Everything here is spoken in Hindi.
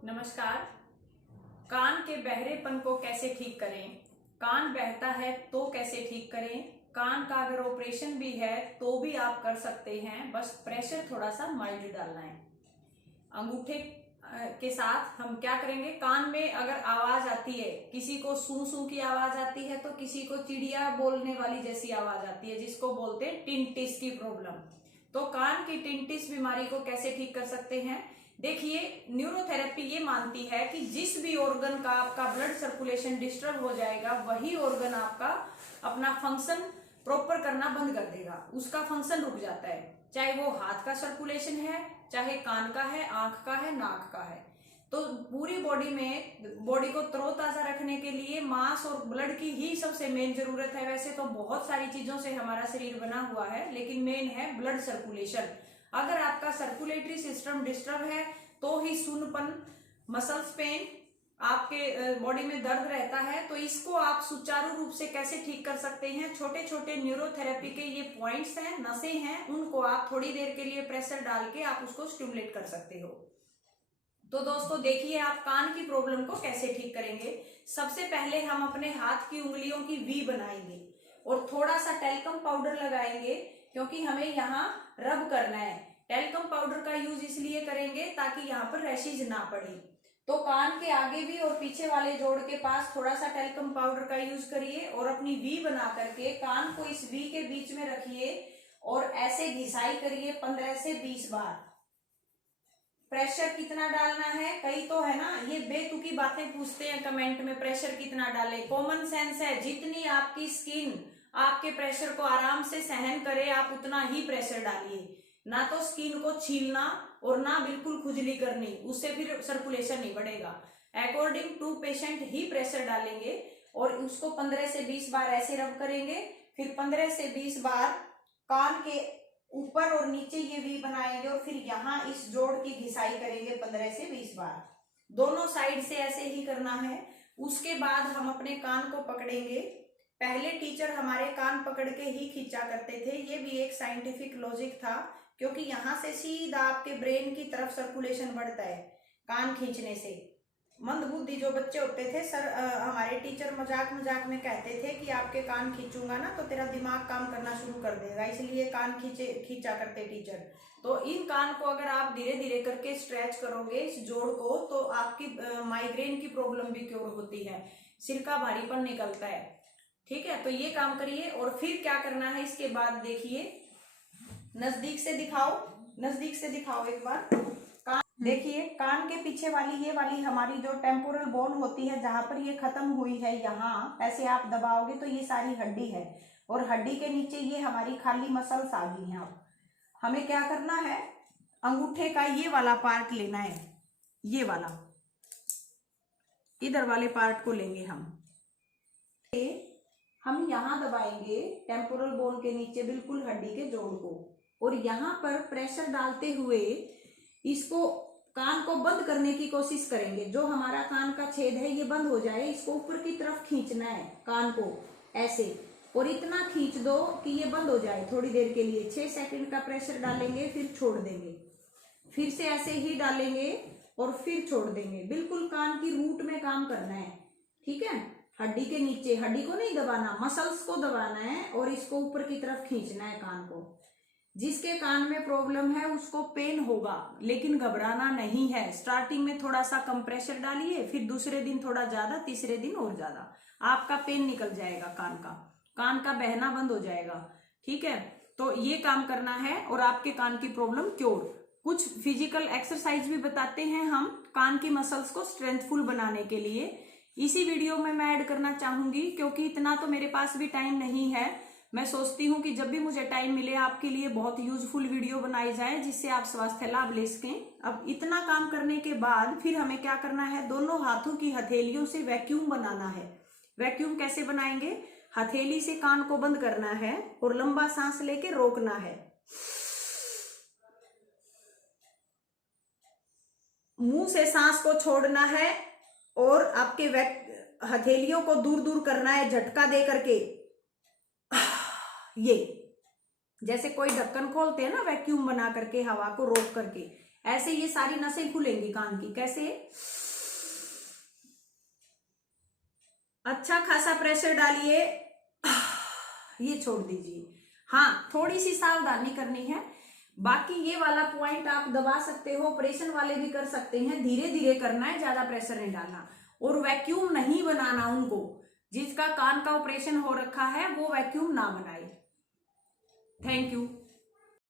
नमस्कार। कान के बहरेपन को कैसे ठीक करें? कान बहता है तो कैसे ठीक करें? कान का अगर ऑपरेशन भी है तो भी आप कर सकते हैं, बस प्रेशर थोड़ा सा माइल्ड डालना है। अंगूठे के साथ हम क्या करेंगे, कान में अगर आवाज आती है, किसी को सू सू की आवाज आती है तो किसी को चिड़िया बोलने वाली जैसी आवाज आती है, जिसको बोलते हैं टिंटिस की प्रॉब्लम। तो कान की टिंटिस बीमारी को कैसे ठीक कर सकते हैं? देखिए, न्यूरोथेरेपी ये मानती है कि जिस भी ऑर्गन का आपका ब्लड सर्कुलेशन डिस्टर्ब हो जाएगा, वही ऑर्गन आपका अपना फंक्शन प्रॉपर करना बंद कर देगा, उसका फंक्शन रुक जाता है। चाहे वो हाथ का सर्कुलेशन है, चाहे कान का है, आंख का है, नाक का है। तो पूरी बॉडी को तरोताजा रखने के लिए मांस और ब्लड की ही सबसे मेन जरूरत है। वैसे तो बहुत सारी चीजों से हमारा शरीर बना हुआ है, लेकिन मेन है ब्लड सर्कुलेशन। अगर आपका सर्कुलेटरी सिस्टम डिस्टर्ब है तो ही सुन्नपन, मसल्स पेन, आपके बॉडी में दर्द रहता है। तो इसको आप सुचारू रूप से कैसे ठीक कर सकते हैं? छोटे छोटे न्यूरोथेरेपी के ये पॉइंट्स हैं, नसें हैं, उनको आप थोड़ी देर के लिए प्रेशर डाल के आप उसको स्टिमुलेट कर सकते हो। तो दोस्तों देखिए, आप कान की प्रॉब्लम को कैसे ठीक करेंगे। सबसे पहले हम अपने हाथ की उंगलियों की वी बनाएंगे और थोड़ा सा टेल्कम पाउडर लगाएंगे, क्योंकि हमें यहाँ रब करना है। टेल्कम पाउडर का यूज इसलिए करेंगे ताकि यहाँ पर रैशेज ना पड़े। तो कान के आगे भी और पीछे वाले जोड़ के पास थोड़ा सा टेल्कम पाउडर का यूज करिए और अपनी वी बना करके कान को इस वी के बीच में रखिए और ऐसे घिसाई करिए 15 से 20 बार। प्रेशर कितना डालना है? कई तो है ना, ये बेतुकी बातें पूछते हैं कमेंट में, प्रेशर कितना डाले। कॉमन सेंस है, जितनी आपकी स्किन आपके प्रेशर को आराम से सहन करे आप उतना ही प्रेशर डालिए। ना तो स्किन को छीलना और ना बिल्कुल खुजली करनी, उससे फिर सर्कुलेशन नहीं बढ़ेगा। अकॉर्डिंग टू पेशेंट ही प्रेशर डालेंगे और उसको 15 से 20 बार ऐसे रब करेंगे। फिर 15 से 20 बार कान के ऊपर और नीचे ये वी बनाएंगे और फिर यहाँ इस जोड़ की घिसाई करेंगे 15 से 20 बार। दोनों साइड से ऐसे ही करना है। उसके बाद हम अपने कान को पकड़ेंगे। पहले टीचर हमारे कान पकड़ के ही खींचा करते थे, ये भी एक साइंटिफिक लॉजिक था, क्योंकि यहाँ से सीधा आपके ब्रेन की तरफ सर्कुलेशन बढ़ता है कान खींचने से। मंदबुद्धि जो बच्चे होते थे, हमारे टीचर मजाक मजाक में कहते थे कि आपके कान खींचूंगा ना तो तेरा दिमाग काम करना शुरू कर देगा, इसलिए कान खींचा करते टीचर। तो इन कान को अगर आप धीरे धीरे करके स्ट्रेच करोगे इस जोड़ को, तो आपकी माइग्रेन की प्रॉब्लम भी क्योर होती है, सिर का भारीपन निकलता है। ठीक है, तो ये काम करिए। और फिर क्या करना है इसके बाद, देखिए, नजदीक से दिखाओ, नजदीक से दिखाओ एक बार। कान देखिए, कान के पीछे वाली ये वाली हमारी जो टेम्पोरल बोन होती है, जहां पर ये खत्म हुई है, यहाँ ऐसे आप दबाओगे तो ये सारी हड्डी है और हड्डी के नीचे ये हमारी खाली मसल्स आ गई हैं। अब हमें क्या करना है, अंगूठे का ये वाला पार्ट लेना है, ये वाला इधर वाले पार्ट को लेंगे हम यहाँ दबाएंगे टेम्पोरल बोन के नीचे बिल्कुल हड्डी के जोड़ को, और यहाँ पर प्रेशर डालते हुए इसको कान को बंद करने की कोशिश करेंगे। जो हमारा कान का छेद है ये बंद हो जाए, इसको ऊपर की तरफ खींचना है कान को ऐसे, और इतना खींच दो कि ये बंद हो जाए थोड़ी देर के लिए। 6 सेकंड का प्रेशर डालेंगे, फिर छोड़ देंगे, फिर से ऐसे ही डालेंगे और फिर छोड़ देंगे। बिल्कुल कान की रूट में काम करना है, ठीक है। हड्डी के नीचे, हड्डी को नहीं दबाना, मसल्स को दबाना है और इसको ऊपर की तरफ खींचना है कान को। जिसके कान में प्रॉब्लम है उसको पेन होगा, लेकिन घबराना नहीं है। स्टार्टिंग में थोड़ा सा कम प्रेशर डालिए, फिर दूसरे दिन थोड़ा ज्यादा, तीसरे दिन और ज्यादा, आपका पेन निकल जाएगा, कान का बहना बंद हो जाएगा। ठीक है, तो ये काम करना है और आपके कान की प्रॉब्लम क्योर। कुछ फिजिकल एक्सरसाइज भी बताते हैं हम कान की मसल्स को स्ट्रेंथफुल बनाने के लिए। इसी वीडियो में मैं ऐड करना चाहूंगी, क्योंकि इतना तो मेरे पास भी टाइम नहीं है। मैं सोचती हूँ कि जब भी मुझे टाइम मिले आपके लिए बहुत यूजफुल वीडियो बनाई जाए, जिससे आप स्वास्थ्य लाभ ले सकें। अब इतना काम करने के बाद फिर हमें क्या करना है, दोनों हाथों की हथेलियों से वैक्यूम बनाना है। वैक्यूम कैसे बनाएंगे, हथेली से कान को बंद करना है और लंबा सांस लेके रोकना है। मुंह से सांस को छोड़ना है और आपके हथेलियों को दूर दूर करना है झटका दे करके। ये जैसे कोई ढक्कन खोलते हैं ना वैक्यूम बना करके, हवा को रोक करके, ऐसे ये सारी नसें खुलेंगी कान की। कैसे? अच्छा खासा प्रेशर डालिए, ये छोड़ दीजिए। हाँ, थोड़ी सी सावधानी करनी है। बाकी ये वाला पॉइंट आप दबा सकते हो, ऑपरेशन वाले भी कर सकते हैं, धीरे धीरे करना है, ज्यादा प्रेशर नहीं डालना। और वैक्यूम नहीं बनाना उनको, जिसका कान का ऑपरेशन हो रखा है वो वैक्यूम ना बनाए। Thank you.